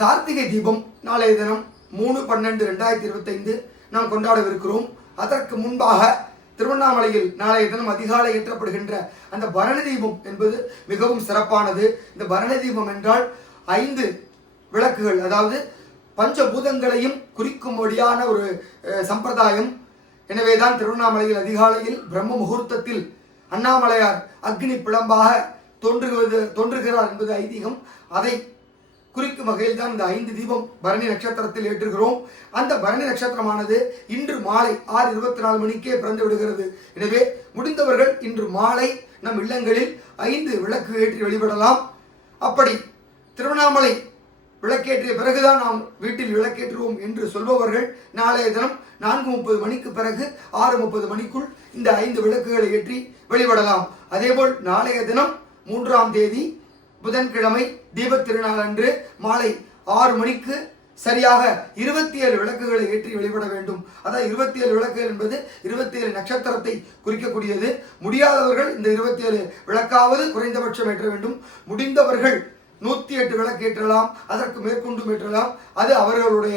கார்த்திகை தீபம் நாளைய தினம் 3/12/2025 நாம் கொண்டாடவிருக்கிறோம். அதற்கு முன்பாக திருவண்ணாமலையில் நாளைய தினம் அதிகாலை ஏற்றப்படுகின்ற அந்த பரணி தீபம் என்பது மிகவும் சிறப்பானது. இந்த பரணி தீபம் என்றால் 5 விளக்குகள், அதாவது பஞ்சபூதங்களையும் குறிக்கும்படியான ஒரு சம்பிரதாயம். எனவேதான் திருவண்ணாமலையில் அதிகாலையில் பிரம்ம முகூர்த்தத்தில் அண்ணாமலையார் அக்னி பிளம்பாக தோன்றுகிறார் என்பது ஐதீகம். அதை குறிக்கும் வகையில் தான் இந்த 5 தீபம் பரணி நட்சத்திரத்தில் ஏற்றுகிறோம். அந்த பரணி நட்சத்திரமானது இன்று மாலை 6:24 மணிக்கே பிறந்து விடுகிறது. எனவே முடிந்தவர்கள் இன்று மாலை நம் இல்லங்களில் 5 விளக்கு ஏற்றி வழிபடலாம். அப்படி திருவண்ணாமலை விளக்கேற்றிய பிறகுதான் நாம் வீட்டில் விளக்கேற்றுவோம் என்று சொல்பவர்கள் நாளைய தினம் 4:30 மணிக்கு பிறகு 6:30 மணிக்குள் இந்த 5 விளக்குகளை ஏற்றி வழிபடலாம். அதேபோல் நாளைய தினம் 3ஆம் தேதி புதன்கிழமை தீபத் திருநாள் அன்று மாலை 6 மணிக்கு சரியாக 27 விளக்குகளை ஏற்றி வழிபட வேண்டும். அதாவது 27 விளக்குகள் என்பது 27 நட்சத்திரத்தை குறிக்கக்கூடியது. முடியாதவர்கள் இந்த 27 விளக்காவது குறைந்தபட்சம் ஏற்ற வேண்டும். முடிந்தவர்கள் 108 விளக்கு ஏற்றலாம், அதற்கு மேற்கொண்டும் ஏற்றலாம். அது அவர்களுடைய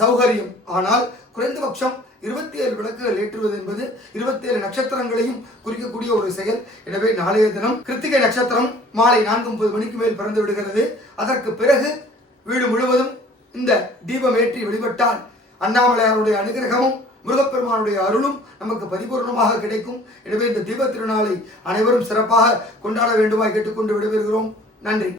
சௌகரியம். ஆனால் குறைந்தபட்சம் 27 விளக்குகள் ஏற்றுவது என்பது 27 நட்சத்திரங்களையும் குறிக்கக்கூடிய ஒரு செயல். எனவே நாளைய தினம் கிருத்திகை நட்சத்திரம் மாலை 4:30 மணிக்கு மேல் பிறந்து விடுகிறது. அதற்கு பிறகு வீடு முழுவதும் இந்த தீபம் ஏற்றி வழிபட்டால் அண்ணாமலையாருடைய அனுகிரகமும் முருகப்பெருமானுடைய அருளும் நமக்கு பரிபூர்ணமாக கிடைக்கும். எனவே இந்த தீப திருநாளை அனைவரும் சிறப்பாக கொண்டாட வேண்டுமாய் கேட்டுக்கொண்டு விடைபெறுகிறோம். நன்றி.